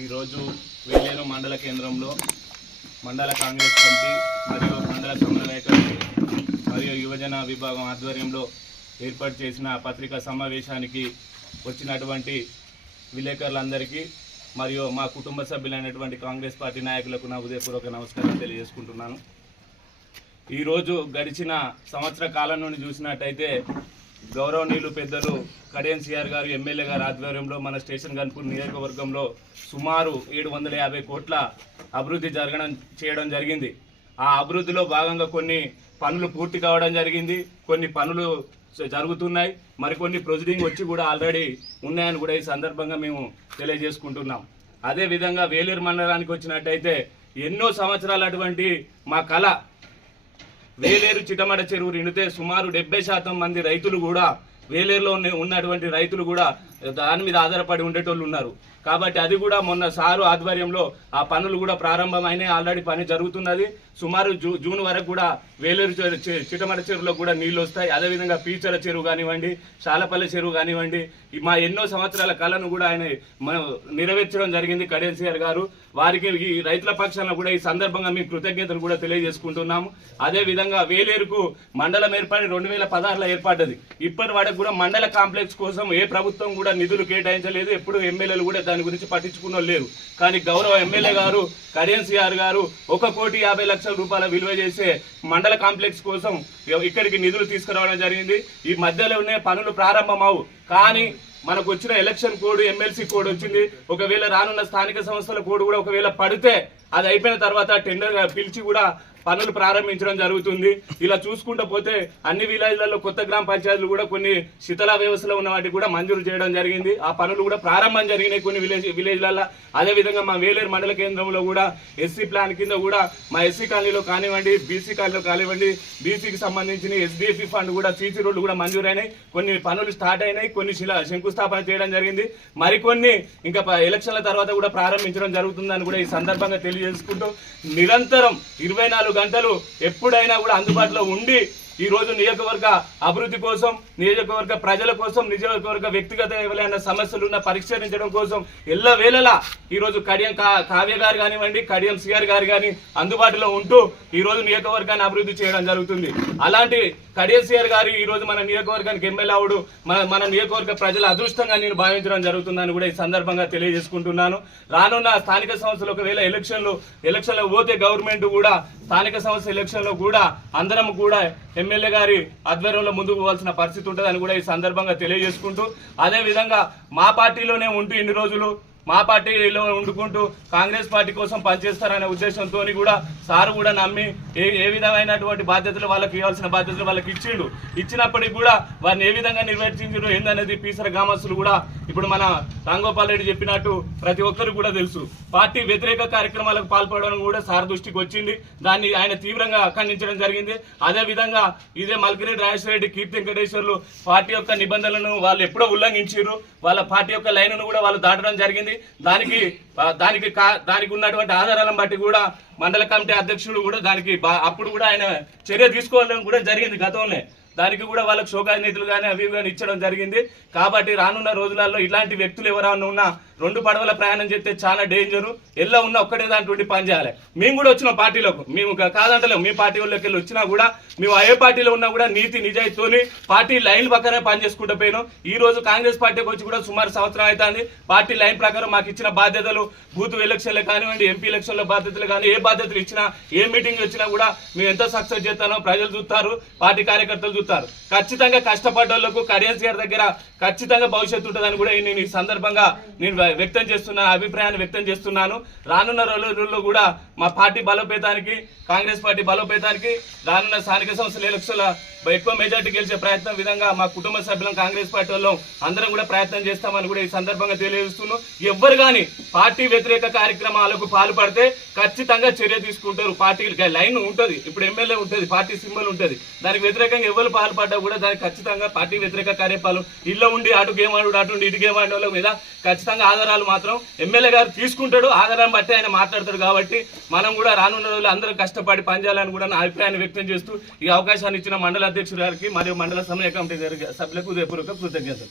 ఈరోజు వేలేరు మండల కేంద్రంలో మండల కాంగ్రెస్ కమిటీ మరియు మండల సమన్వయ కమిటీ మరియు యువజన విభాగం ఆధ్వర్యంలో ఏర్పాటు చేసిన పత్రికా సమావేశానికి వచ్చినటువంటి విలేకరులందరికీ మరియు మా కుటుంబ సభ్యులైనటువంటి కాంగ్రెస్ పార్టీ నాయకులకు నా ఉదయపూర్వక నమస్కారం తెలియజేసుకుంటున్నాను ఈరోజు గడిచిన సంవత్సర కాలం నుండి చూసినట్టయితే గౌరవనీయులు పెద్దలు కడియన్ సిఆర్ గారు ఎమ్మెల్యే గారు ఆధ్వర్యంలో మన స్టేషన్ గన్పూర్ నియోజకవర్గంలో సుమారు ఏడు వందల యాభై కోట్ల అభివృద్ధి జరగడం చేయడం జరిగింది ఆ అభివృద్ధిలో భాగంగా కొన్ని పనులు పూర్తి కావడం జరిగింది కొన్ని పనులు జరుగుతున్నాయి మరికొన్ని ప్రొసీడింగ్ వచ్చి కూడా ఆల్రెడీ ఉన్నాయని కూడా ఈ సందర్భంగా మేము తెలియజేసుకుంటున్నాం అదేవిధంగా వేలూరు మండలానికి వచ్చినట్టయితే ఎన్నో సంవత్సరాలు అటువంటి మా కళ వేలేరు చిటమడ చెరువు రిణితే సుమారు డెబ్బై శాతం మంది రైతులు కూడా వేలేరులో ఉన్నటువంటి రైతులు కూడా దాని మీద ఆధారపడి ఉండేటోళ్ళు ఉన్నారు కాబట్టి అది కూడా మొన్న సారు ఆధ్వర్యంలో ఆ పనులు కూడా ప్రారంభమైనాయి ఆల్రెడీ పని జరుగుతున్నది సుమారు జూ జూన్ వరకు కూడా వేలేరు చిటమర చెరువులో కూడా నీళ్ళు వస్తాయి అదేవిధంగా పీచర చెరువు కానివ్వండి చాలపల్లి చెరువు కానివ్వండి మా ఎన్నో సంవత్సరాల కళను కూడా ఆయన నెరవేర్చడం జరిగింది కడెన్సీఆర్ గారు వారికి ఈ రైతుల పక్షాన కూడా ఈ సందర్భంగా మేము కృతజ్ఞతలు కూడా తెలియజేసుకుంటున్నాము అదేవిధంగా వేలేరుకు మండలం ఏర్పడి రెండు వేల పదహారులో ఏర్పడ్డది ఇప్పటి వాడికి కూడా మండల కాంప్లెక్స్ కోసం ఏ ప్రభుత్వం కూడా కూడా నిధులు కేటాయించలేదు ఎప్పుడు ఎమ్మెల్యేలు కూడా దాని గురించి పట్టించుకున్న లేరు కానీ గౌరవ ఎమ్మెల్యే గారు కరియన్ గారు ఒక కోటి యాభై లక్షల రూపాయల విలువ చేసే మండల కాంప్లెక్స్ కోసం ఇక్కడికి నిధులు తీసుకురావడం జరిగింది ఈ మధ్యలోనే పనులు ప్రారంభమవు కానీ మనకు వచ్చిన ఎలక్షన్ కోడ్ ఎమ్మెల్సీ కోడ్ వచ్చింది ఒకవేళ రానున్న స్థానిక సంస్థల కోడ్ కూడా ఒకవేళ పడితే అది అయిపోయిన తర్వాత టెండర్ పిలిచి కూడా పనులు ప్రారంభించడం జరుగుతుంది ఇలా చూసుకుంటూ పోతే అన్ని విలేజ్లలో కొత్త గ్రామ పంచాయతీలు కూడా కొన్ని శీతల వ్యవస్థలో ఉన్న వాటికి కూడా మంజూరు చేయడం జరిగింది ఆ పనులు కూడా ప్రారంభం జరిగినాయి కొన్ని విలేజ్ విలేజ్లలో అదేవిధంగా మా వేలేరు మండల కేంద్రంలో కూడా ఎస్సీ ప్లాన్ కింద కూడా మా ఎస్సీ కాలనీలో కానివ్వండి బీసీ కాలనీలో కానివ్వండి బీసీకి సంబంధించిన S D F E fund e కూడా సీసీ రోడ్లు కూడా మంజూరైనాయి కొన్ని పనులు స్టార్ట్ అయినాయి కొన్ని శిలా శంకుస్థాపన చేయడం జరిగింది మరికొన్ని ఇంకా ఎలక్షన్ల తర్వాత కూడా ప్రారంభించడం జరుగుతుందని కూడా ఈ సందర్భంగా తెలియజేసుకుంటూ నిరంతరం ఇరవై నాలుగు గంటలు ఎప్పుడైనా కూడా అందుబాటులో ఉండి ఈరోజు నియోజకవర్గ అభివృద్ధి కోసం నియోజకవర్గ ప్రజల కోసం నియోజకవర్గ వ్యక్తిగత సమస్యలు సమస్యలున్న పరిష్కరించడం కోసం ఎల్ల వేళలా ఈరోజు కడియం కావ్య గారు కానివ్వండి కడియం సిఆర్ గారు కానీ అందుబాటులో ఉంటూ ఈరోజు నియోజకవర్గాన్ని అభివృద్ధి చేయడం జరుగుతుంది అలాంటి కడియం సిఆర్ గారు ఈరోజు మన నియోజకవర్గానికి ఎమ్మెల్యే అవడు మన మన నియోజకవర్గ ప్రజల అదృష్టంగా నేను భావించడం జరుగుతుందని కూడా ఈ సందర్భంగా తెలియజేసుకుంటున్నాను రానున్న స్థానిక సంస్థలు ఒకవేళ ఎలక్షన్లు ఎలక్షన్లు పోతే గవర్నమెంట్ కూడా స్థానిక సంస్థ ఎలక్షన్లో కూడా అందరం కూడా ఎమ్మెల్యే గారి ఆధ్వర్యంలో ముందుకు పోవాల్సిన పరిస్థితి ఉంటుందని కూడా ఈ సందర్భంగా తెలియజేసుకుంటూ అదేవిధంగా మా పార్టీలోనే ఉంటూ ఇన్ని రోజులు మా పార్టీలో ఉండుకుంటూ కాంగ్రెస్ పార్టీ కోసం పనిచేస్తారనే ఉద్దేశంతో కూడా సారు కూడా నమ్మి ఏ ఏ విధమైనటువంటి బాధ్యతలు వాళ్ళకి ఇవ్వాల్సిన బాధ్యతలు వాళ్ళకి ఇచ్చిండు ఇచ్చినప్పటికీ కూడా వారిని ఏ విధంగా నిర్వర్తించారు ఏందనేది పీసర గ్రామస్తులు కూడా ఇప్పుడు మన రాంగోపాల్ రెడ్డి చెప్పినట్టు ప్రతి ఒక్కరు కూడా తెలుసు పార్టీ వ్యతిరేక కార్యక్రమాలకు పాల్పడడం కూడా సార్ దృష్టికి వచ్చింది దాన్ని ఆయన తీవ్రంగా ఖండించడం జరిగింది అదేవిధంగా ఇదే మల్కిరెడ్డి రెడ్డి కీర్తి వెంకటేశ్వర్లు పార్టీ యొక్క నిబంధనలను వాళ్ళు ఎప్పుడో ఉల్లంఘించారు వాళ్ళ పార్టీ యొక్క లైన్ను కూడా వాళ్ళు దాటడం జరిగింది దానికి దానికి దానికి ఉన్నటువంటి ఆధారాలను బట్టి కూడా మండల కమిటీ అధ్యక్షుడు కూడా దానికి అప్పుడు కూడా ఆయన చర్య తీసుకోవడం కూడా జరిగింది గతంలో దానికి కూడా వాళ్ళకి శోకానిధులు కానీ అవి కానీ ఇచ్చడం జరిగింది కాబట్టి రానున్న రోజులలో ఇలాంటి వ్యక్తులు ఎవరైనా ఉన్నా రెండు పడవల ప్రయాణం చేస్తే చాలా డేంజరు ఎలా ఉన్నా ఒక్కటే దాంట్లో పని చేయాలి మేము కూడా వచ్చిన పార్టీలో మేము కాదంటలేము మీ పార్టీ వాళ్ళకి వెళ్ళి వచ్చినా కూడా మేము ఏ పార్టీలో ఉన్నా కూడా నీతి నిజాయితీతోని పార్టీ లైన్ ప్రకారమే పని చేసుకుంటూ పోయినాం ఈ రోజు కాంగ్రెస్ పార్టీకి వచ్చి కూడా సుమారు సంవత్సరం అవుతుంది పార్టీ లైన్ ప్రకారం మాకు ఇచ్చిన బాధ్యతలు బూత్ ఎలక్షన్లు కానివ్వండి ఎంపీ ఎలక్షన్ల బాధ్యతలు కానీ ఏ బాధ్యతలు ఇచ్చినా ఏ మీటింగ్ వచ్చినా కూడా మేము ఎంత సక్సెస్ చేస్తానో ప్రజలు చూస్తారు పార్టీ కార్యకర్తలు చూస్తారు ఖచ్చితంగా కష్టపడ్డ వాళ్ళకు కడియన్స్ గారి దగ్గర ఖచ్చితంగా భవిష్యత్తు ఉంటుందని కూడా నేను ఈ సందర్భంగా నేను వ్యక్తం చేస్తున్న అభిప్రాయాన్ని వ్యక్తం చేస్తున్నాను రానున్న రోజుల్లో కూడా మా పార్టీ బలోపేతానికి కాంగ్రెస్ పార్టీ బలోపేతానికి రానున్న స్థానిక సంస్థల ఎలక్షన్ల ఎక్కువ మెజార్టీ గెలిచే ప్రయత్నం విధంగా మా కుటుంబ సభ్యులం కాంగ్రెస్ పార్టీ వాళ్ళం అందరం కూడా ప్రయత్నం చేస్తామని కూడా ఈ సందర్భంగా తెలియజేస్తున్నాం ఎవ్వరు కానీ పార్టీ వ్యతిరేక కార్యక్రమాలకు పాల్పడితే ఖచ్చితంగా చర్య తీసుకుంటారు పార్టీ లైన్ ఉంటుంది ఇప్పుడు ఎమ్మెల్యే ఉంటుంది పార్టీ సింబల్ ఉంటుంది దానికి వ్యతిరేకంగా ఎవరు పాల్పడ్డా కూడా దానికి ఖచ్చితంగా పార్టీ వ్యతిరేక కార్యపాలు ఇల్లు ఉండి అటు గేమ్ ఆడు అటు ఇటు గేమ్ ఆడే మీద ఖచ్చితంగా ఆధారాలు మాత్రం ఎమ్మెల్యే గారు తీసుకుంటాడు ఆధారం బట్టి ఆయన మాట్లాడతాడు కాబట్టి మనం కూడా రానున్న రోజులు అందరూ కష్టపడి పనిచేయాలని కూడా నా అభిప్రాయాన్ని వ్యక్తం చేస్తూ ఈ అవకాశాన్ని ఇచ్చిన మండల అధ్యక్షుడు గారికి మరియు మండల సమయ కమిటీ సభ్యులకు ఉదయపూర్వక కృతజ్ఞతలు